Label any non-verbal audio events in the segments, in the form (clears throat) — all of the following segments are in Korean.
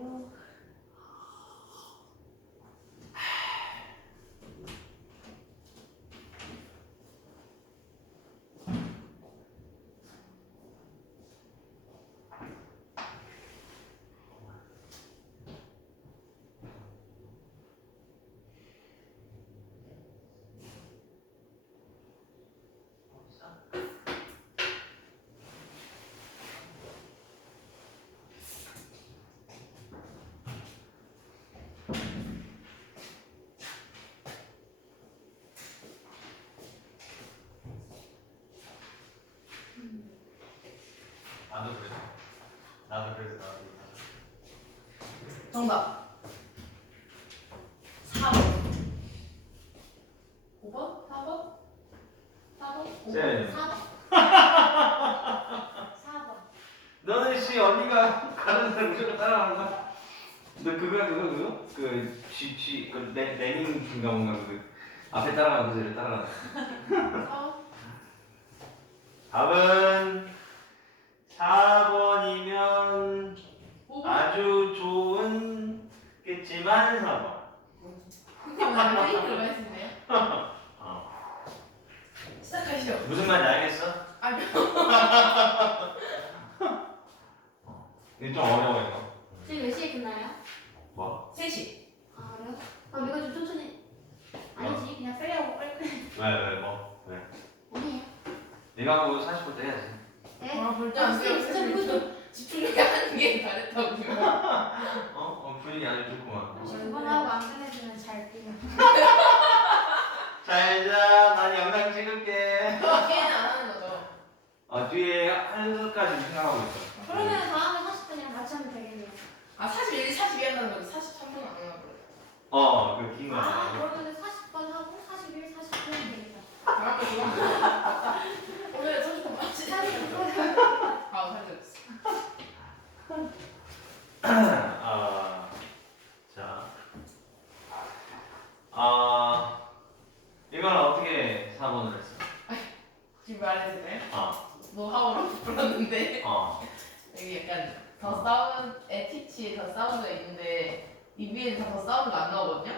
나 정답. 4번. 5번? 4번? 4번? 쟤. 4번 4번 너는 씨 언니가 가는 대로 무조건 따라간다. 너 그거야 그거 그거? 그 쥐쥐 그 내, 내닝인가 뭔가 그 앞에 따라가고 뒤를 따라가. 4번? 답은 4번이면 5번? 아주 좋은 겠지만 4번. 근데 오늘 페이크로 했었네요. 어. 시작하시죠. 무슨 말인지 알겠어? 아니요. 이게 좀 어려워 이거. 지금 몇 시에 끝나요? 뭐? 3시. 아 그래요? 그럼 이거 좀 천천히 아니지 그냥 빨리 하고 빨리 끝내 왜왜 뭐? 왜? 아니에요 네가 하고 40분도 해야지. 네? 아, 절대 아, 돼요. 진짜 진짜 그것도 집중력이 하는 게 다르다고요. (laughs) 어? 어 분위기 아주 좋구만. 두번 하고 안 끝내주면 잘 뛰어 잘자, 난 영상 찍을게. 게임 안 하는 거죠. 어 뒤에 한 수까지 생각하고 있어. 그러면 다음에 40분이랑 같이 하면 되겠네요 아, 41, 42 한다는 거지. 43분 안 하나 그래. 어그 긴 거. 아 그러면 40번 하고 41, 40분 되겠다 다음 거 그거 맞다. 오늘 30분 맞지? 40분 아, 살렸어. 아, 자, 아 이건 어떻게 4번을 했어? 지금 말해도 돼? 어, 노하우로 불렀는데 어, 여기 약간 더 사운드, 에티치 더 사운드가 있는데 이 위에는 다더 사운드가 안 나오거든요?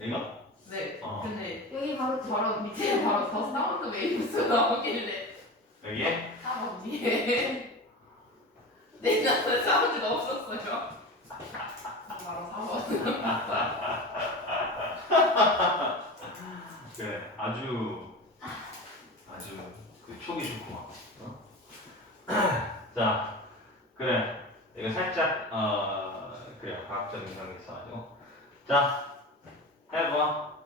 이거? 네. 어. 근데 여기 바로 바로 밑에 바로 더 사운드 웨이브스 나오길래 여기에? 4번 뒤에 내 나는 사운드가 없었어요. 바로 4번. 그래, (laughs) 아주 아주 그 촉이 좋구만. 어? (clears throat) 자, 그래, 이거 살짝 어 그래 과학적인 그런 게 있어가지고, 자, 해봐.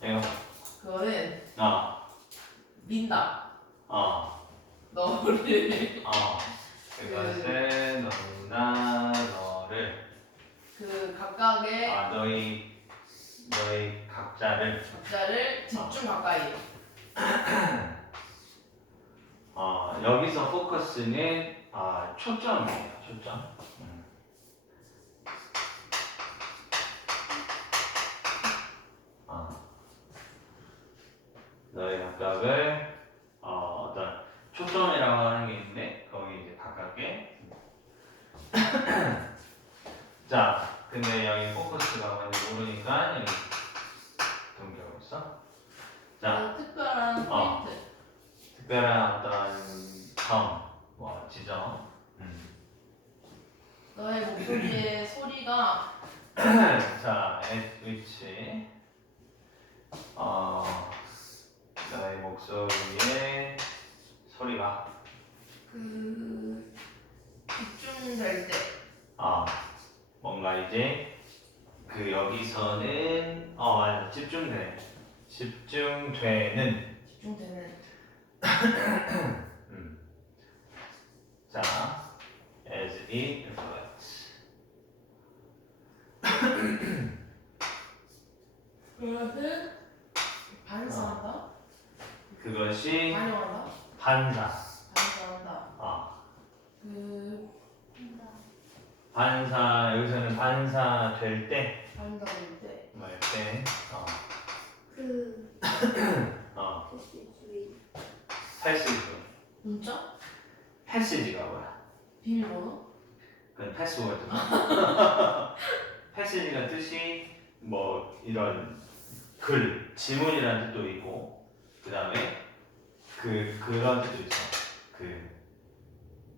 이거, 그거는 어, 민다. 어. 너를 어, 그것은 너나 너를 그 각각의 아 너희 너희 각자를 각자를 집중 가까이. (clears throat) 어 여기서 포커스는 아 초점이에요 초점. 음. 어. 너희 각각을 초점이라고 하는 게 있는데 거기 이제 각각의 (clears throat) 자 근데 여기 포커스가 뭔지 모르니까 여기 동기하고 있어. 자 그 특별한 어. 포인트. 특별한 어떤 점, 뭐 지점. 음. 너의 목소리의 소리가 자, at which 어 너의 목소리의 소리가 그 집중될 때 아 뭔가 이제 그 여기서는 어 맞아 집중돼 집중되는 집중되는 (clears throat) 음. 자 as it reflects 그것을 반사한다. 그것이 반영한다. 반사 반사한다. 어 그 반사 여기서는 반사 될때 반사될 때. 뭐일 때, 어, 그 어, 패시주의 패시지. 문자? 패시지가 뭐야? 비밀번호? 그건 패스워드. (laughs) 패시지가 뜻이 뭐 이런 글, 지문이라는 뜻도 있고 그 다음에 그 그런 뜻도 있어. 그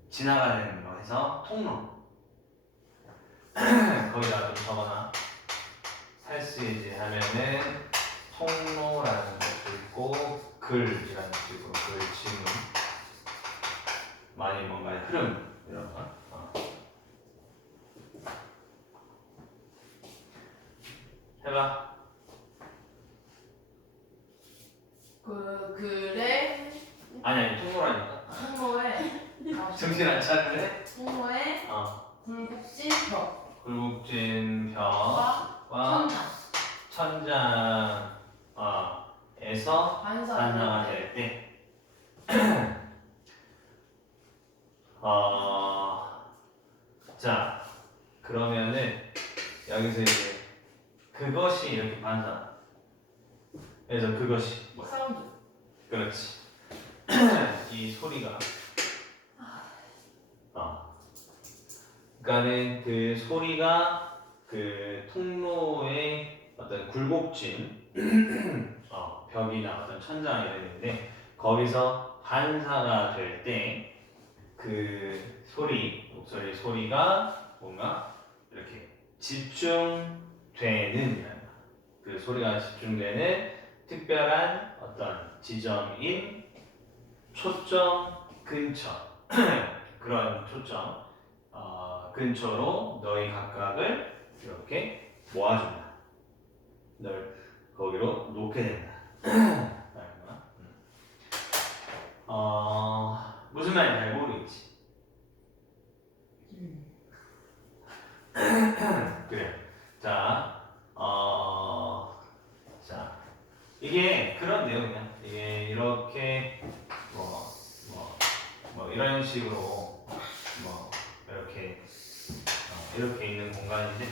지나가는 거 해서 통로. (clears throat) 거기다 좀 적어놔. 패시지 하면은 통로라는 것도 있고 글이라는 것도 있고 글, 지문. 많이 뭔가 흐름 이런 거. 해봐. 그 글의 아니 아니 통로라니까. 통로에 아, (laughs) 정신 안 차리네. 통로에 어. 굴곡진 벽과 굴곡진 벽과 천장 천장 어, 에서 반사가 반사 될 때. 어, 자 그러면은 여기서 이제 그것이 이렇게 반사. 그래서 그것이 뭐 사운드 그렇지. (clears throat) 이 소리가. 어. 그러니까는 그 소리가 그 통로의 어떤 굴곡진 (clears throat) 어, 벽이나 어떤 천장이 되는데 거기서 반사가 될 때 그 소리 목소리 소리가 뭔가 이렇게 집중 되는. 그 소리가 집중되는 특별한 어떤 지점인 초점 근처 (clears throat) 그런 초점 어, 근처로 너희 각각을 이렇게 모아준다. 널 거기로 놓게 된다. (clears throat) 음. 어, 무슨 말인지 잘 모르겠지. (clears throat) 그래. 자, 어, 자, 이게 그런 내용이야. 이게 이렇게 뭐, 뭐, 뭐 이런 식으로 뭐 이렇게 어, 이렇게 있는 공간인데,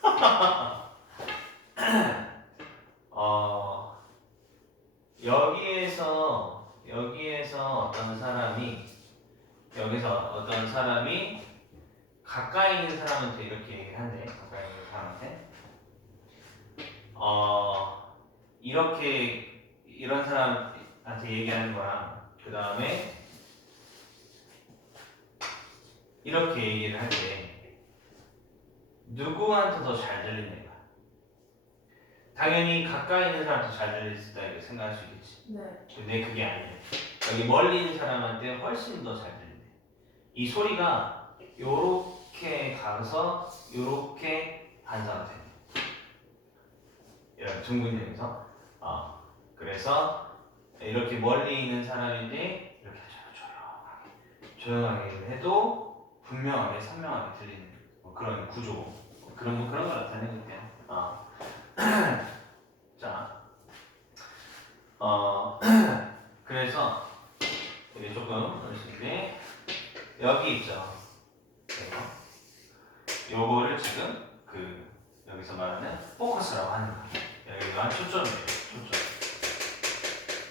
(laughs) 어, 여기에서 여기에서 어떤 사람이 여기서 어떤 사람이 가까이 있는 사람한테 이렇게 얘기를 한대. 가까이. 어, 이렇게, 이런 사람한테 얘기하는 거랑, 그 다음에, 이렇게 얘기를 할 때, 누구한테 더 잘 들리는가? 당연히 가까이 있는 사람한테 잘 들릴 수 있다, 이렇게 생각할 수 있겠지. 네 근데 그게 아니에요. 여기 멀리 있는 사람한테 훨씬 더 잘 들린대. 이 소리가 요렇게 가서 요렇게 반사가 돼. 이런 둥근형에서. 어. 그래서 이렇게 멀리 있는 사람인데 이렇게 조용하게 조용하게 해도 분명하게 선명하게 들리는 뭐 그런 구조. 뭐 그런 뭐 그런 걸 나타내는. 어. (clears throat) 자. 어. (clears throat) 그래서 이게 조금 어르신데 여기 있죠. 요거를 지금 그 여기서 말하는 포커스라고 하는 거예요. 여기가 초점이에요.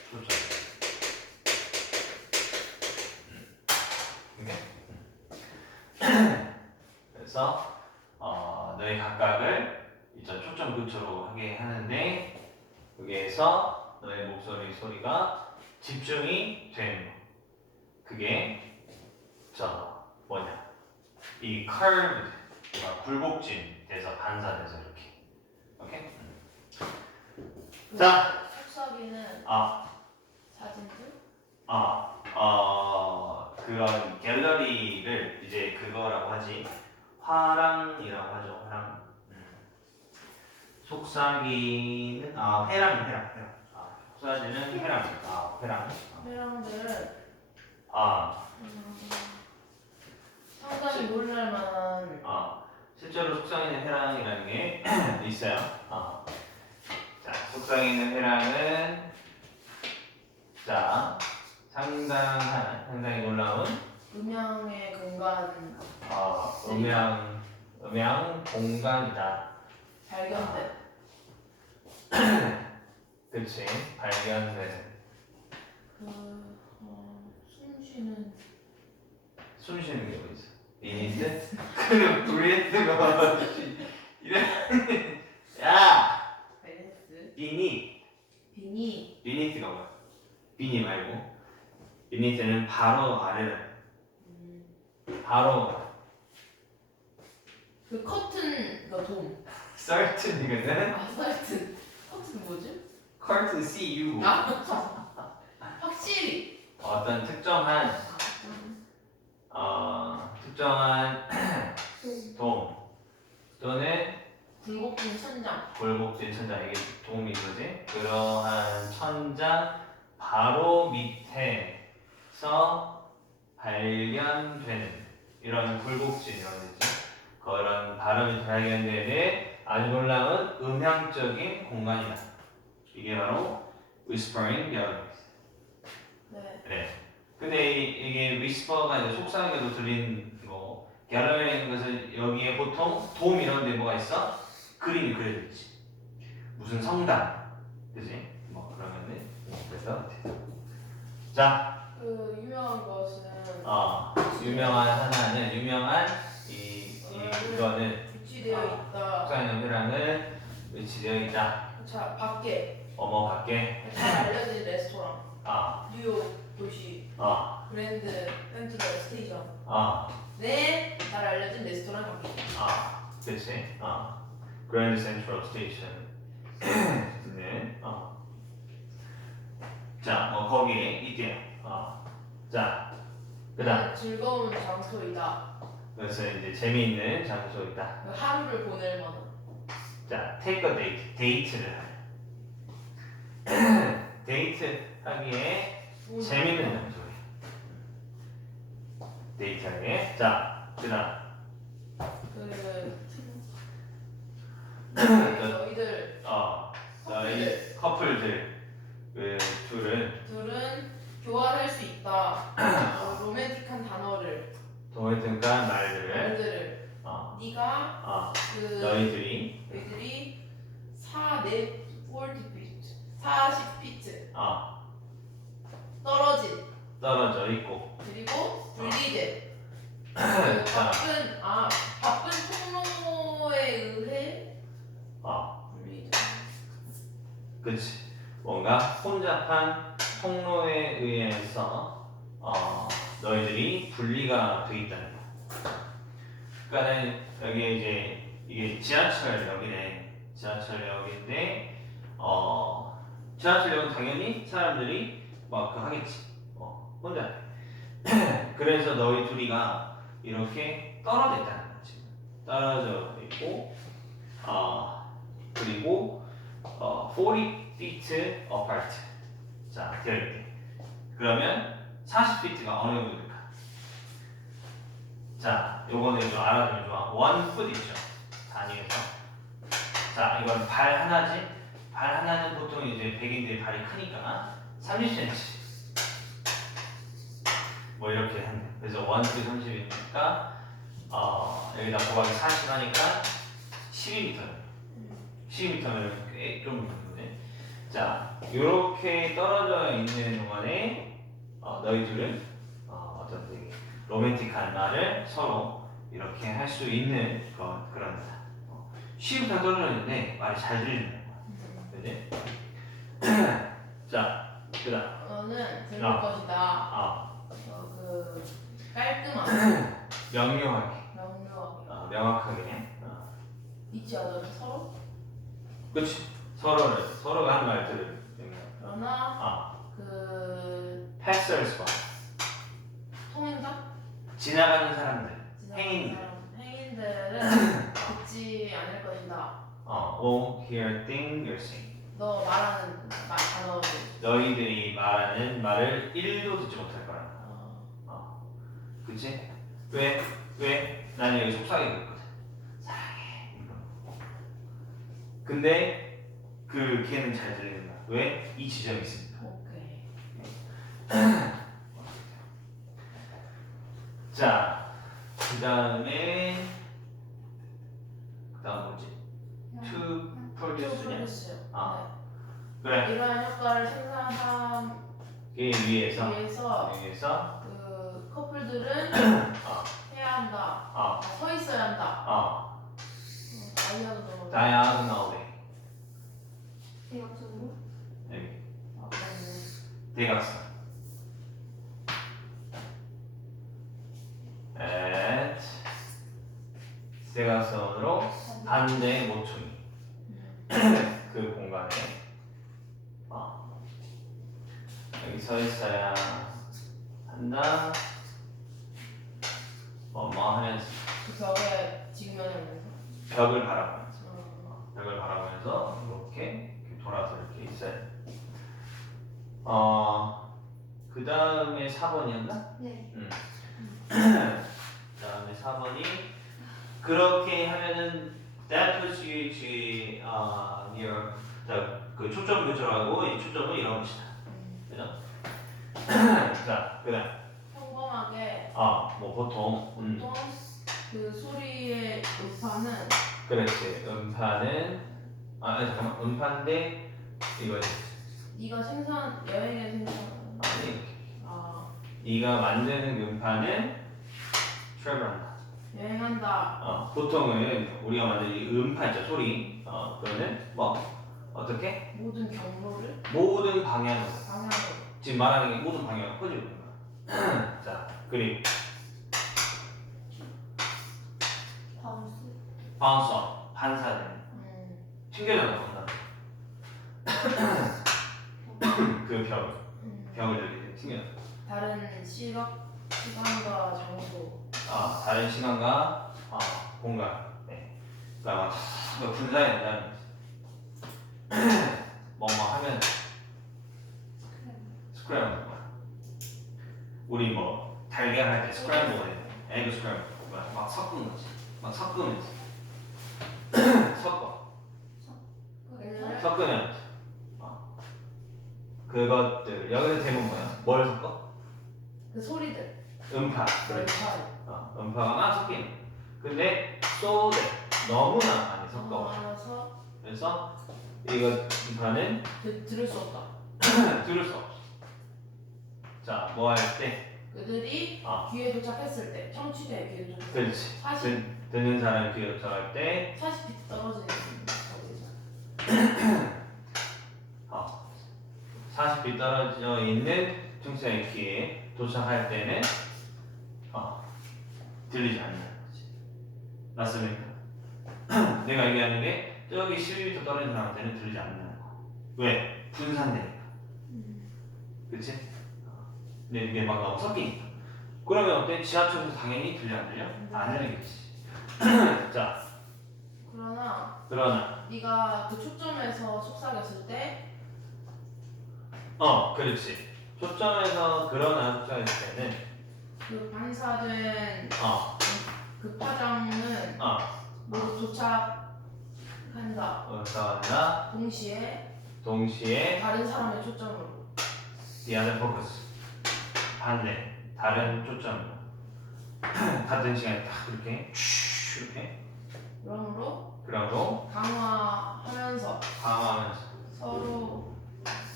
초점. 그래서 어, 너희 각각을 이제 초점 근처로 하게 하는데 여기에서 너의 목소리 소리가 집중이 거. 그게 저 뭐냐 이 뭔가 굴곡진 돼서 반사돼서 이렇게 오케이 자. 속삭이는 아. 사진들? 아, 어, 그런 갤러리를 이제 그거라고 하지. 화랑이라고 하죠 화랑. 음. 속삭이는 아 회랑 회랑 회랑. 아, 속삭이는 회랑. 아 회랑. 회랑들은 아, 음, 상당히 놀랄만한 아 실제로 속삭이는 회랑이라는 게 (clears throat) 있어요. 아. 자 속삭이는 회랑은 자 상당한 상당히 놀라운 음향의 공간. 어, 음향 음향 공간이다. 발견된. (clears throat) 그치 발견된. 그 어, 숨쉬는 숨 쉬는 게 어디 있어? 비니스? 그럼 브레드가 이래. 야 비니 비니 비니스가 뭐야? 비니 말고 비니스는 바로 아래로 음, 바로 그 커튼 그돔 certain이거든 아스팔트 커튼 뭐지? curtain C U. 아 확실히. 어떤 특정한 어, 특정한 (clears throat) 돔 또는 굴곡진 천장. 골목진 천장. 이게 도움이 거지? 그러한 천장 바로 밑에서 발견되는 이런 굴곡진이라고 했지 그런 발음이 발견되는 아주 놀라운 음향적인 공간이다. 이게 바로 whispering galleries 네. 그래. 근데 이, 이게 whisper가 이제 속삭여도 들리는 거 갤러리인 것은 여기에 보통 돔 이런 데 뭐가 있어? 그림이 그려져 있지. 무슨 성당 그지? 뭐 그러면은 그래서 자. 그 유명한 것은 어, 유명한 하나는 유명한 이, 이 이거는 위치되어 있다. 속삭이는 회랑은 위치되어 있다. 자 밖에. 어머 밖에? 잘 알려진 레스토랑. 아, 뉴욕 도시. 아, 그랜드 센트럴 스테이션. 아, 네 잘 알려진 레스토랑 밖에 아, 그치? 아, 그랜드 센트럴 스테이션 네, 어. 자, 뭐 거기에 있대요 어. 자, 그다음 즐거운 장소이다. 그래서 이제 재미있는 장소이다 그 하루를 보낼 만한. 자, take a date, 데이트를. 데이트 (clears throat) 하기에 재밌는 장소예요. 데이트 하기에. 자, 그다음 그 너희들 어, 커플들. 너희 커플들. 그 둘은? 둘은 교환할 수 있다. 어, 로맨틱한 단어를. 동일등간 말들을. 말들을. 어, 네가 어, 그 너희들이? 너희들이 4네 40피트 40피트. 어, 떨어진. 떨어져 있고. 그리고 분리된. 그 자, 바쁜 아 바쁜 통로에 의해 어, 분리된 그치. 뭔가 혼잡한 통로에 의해서 어, 너희들이 분리가 돼 있다는 거. 그러니까는 여기 이제 이게 지하철역이네. 지하철역인데 어 지하철역은 당연히 사람들이 막그 하겠지. 어 혼자. (clears throat) 그래서 너희 둘이가 이렇게 떨어져 있다는 거지. 떨어져 있고 어 그리고 어 40 feet apart. 자, 되어 있대. 그러면 40feet가 어느 정도일까? 자, 요거는 좀 알아두면 좋아. 원 foot 있죠. 단위에서. 자, 이건 발 하나지. 발 하나는 보통 이제 백인들이 발이 크니까 30cm. 뭐 이렇게 한대. 그래서 원 foot 30이니까 어, 여기다 곱하기 40 하니까 12m. 12m면 꽤좀 되는데. 자, 이렇게 떨어져 있는 동안에 어, 너희 둘은 어, 어떤 되게 로맨틱한 말을 서로 이렇게 할 수 있는 그런 그런 거다. 어, 12m 떨어져 있는데 말이 잘 들리는 거야. 그지? (clears throat) 자, 그다음 너는 들을 아. 것이다. 아, 어, 그 깔끔하게 (clears throat) 명료하게, 명료하게 어, 명확하게. 어. 위치하죠 서로. 그렇지. 서로를 서로가 하는 말들을. 그러나 아, 그 passersby 통행자 지나가는 사람들. 행인들. 사람, 행인들은 (coughs) 듣지 않을 것이다. 어, won't hear thing you're saying. 너 말하는 말 단어를 너희들이 말하는 말을 1도 듣지 못할 거라. 어, 그치? 왜? 왜? 나는 여기 속삭이고 있거든. 사랑해. 근데 그 걔는 잘 거야. 왜? 이 지점이 있으니까. 오케이. 자, 그 다음에 그 다음 뭐지? to produce냐? 프로듀스요. 아. 그래. 네. 이러한 효과를 생산하기 걔 위해서 위해서 위해서 그 커플들은 어. (coughs) 해야 한다. 어, 아, 서 있어야 한다. 어, 다이아도 diagonally 대각선으로. 여기 아, 그러네. 대각선. at 대각선으로 반대 모퉁이 (clears throat) 그 공간에 어, 여기 서 있어야 한다. 뭐뭐 하면서 그 벽에 직면하면서. 벽을 바라보면서 어, 벽을 바라보면서 이렇게, 이렇게 돌아서 이렇게 있어요. 어, 그 다음에 4번이었나? 네. 음. (clears throat) 그 다음에 4번이 그렇게 하면은 that puts you to uh, near the, 그 초점 교절하고 이 초점을 잃어버리시다. 음. 그죠? (clears throat) 자, 그다음 평범하게 아, 뭐 보통 음, 보통 그 소리의 음파는 그렇지. 음파는 아, 아니, 잠깐만. 음파인데 이거 네가 생산 여행에 생산 아니 아 네가 만드는 음파는 travel한다. 여행한다 어, 보통은 우리가 만든 이 음파 있죠 소리 어, 그거는 뭐 어떻게 모든 경로를 모든 방향으로 방향으로 지금 말하는 게 모든 방향으로 퍼지고 있는 거야. (clears throat) 자 그리고 바운스. 바운서 반사되는 음, 튕겨져는 (clears throat) 건다. 그 벽, 음. 벽을 이렇게 튕겨. 다른 시각 시간과 장소 아 다른 시간과 아, 공간. 네. 그러니까 막그 분산이 된다는 거지. (clears throat) 뭐뭐 하면 스크램블. 우리 뭐 달걀 할 때 스크램블 해. 에그 스크램블. 뭐야? 막 섞는 거지. 막 섞으면서. (clears throat) 섞어. 섞으면 어. 그것들 여기서 대본 뭐야? 뭘 섞어? 그 소리들 음파. 절차 어, 음파가 막 섞이는. 근데 소드 너무나 많이 섞어. 알아서 그래서 이거 음파는 그, 들을 수 없다 (clears throat) 들을 수 없어. 자, 뭐 할 때? 그들이 어. 귀에 도착했을 때 청취자의 귀에 도착했을 때 그렇지. 40, 듣, 듣는 사람이 귀에 도착할 때 40피트 떨어지는 거기서 (clears throat) 어, 40이 떨어져 있는 청취자의 귀에 도착할 때는 어, 들리지 않는 거지. 맞습니까? (clears throat) 내가 얘기하는 게 저기 12m 떨어진 사람한테는 들리지 않는 거. 왜? 분산되니까. 그치? 어, 근데 이게 막 너무 섞이니까. 그러면 어때? 지하철에서 당연히 들려 안 들려? 안 들리겠지. (clears throat) 자, 그러나 그러나 네가 그 초점에서 속삭였을 때 어, 그렇지. 초점에서 그러나 속삭였을 때는 그 반사된 어, 그 파장은 어, 모두 도착한다. 어서나 동시에 동시에 다른 사람의 초점으로. the other focus 반대 다른 초점으로. (clears throat) 같은 시간에 딱 이렇게 슈 이렇게. 그러므로 그러고 강화하면서 강화하면서 서로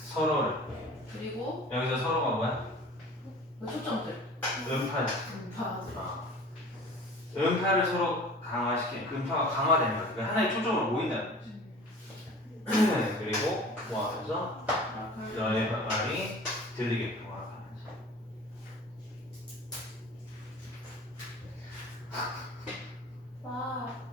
서로를 그리고 여기서 서로가 뭐야? 그 초점들 음파 음파 어. 음파를 서로 강화시키는 그 음파가 강화되는 거야 그 하나의 초점으로 모인다는 거지 그리고 뭐 하면서 너의 말이 들리게끔 하면서 와.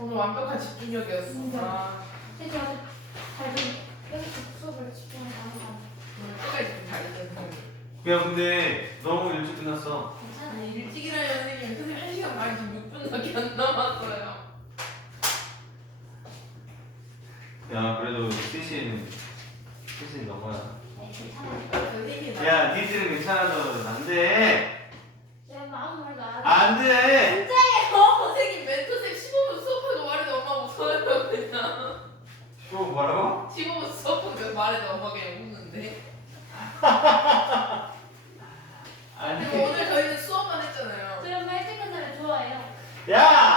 오늘 완벽한 집중력이었어. 음. 아, 근데 제가 잘좀 여기 수업을 집중해서 하는 거 오늘 끝까지 좀 잘했던 사람이. 야 근데 너무 일찍 끝났어. 아니 일찍이라 선생님 선생님 1시간 반 지금 6분밖에 안 남았어요. 야 그래도 3시에는 3시 넘어야 네, 괜찮아요. 선생님이 나 야 니들은 괜찮아도 안 돼 내가 뭐 아무 말도 안 해. 안돼 어, 선생님 멘토쌤 15분 수업하고 말해도 엄마 웃어요 그냥. 또 뭐라고? 15분 수업하고 말해도 엄마 그냥 웃는데. (laughs) 아니 오늘 저희는 수업만 했잖아요. 저희 엄마 일찍 끝나면 좋아해요. 야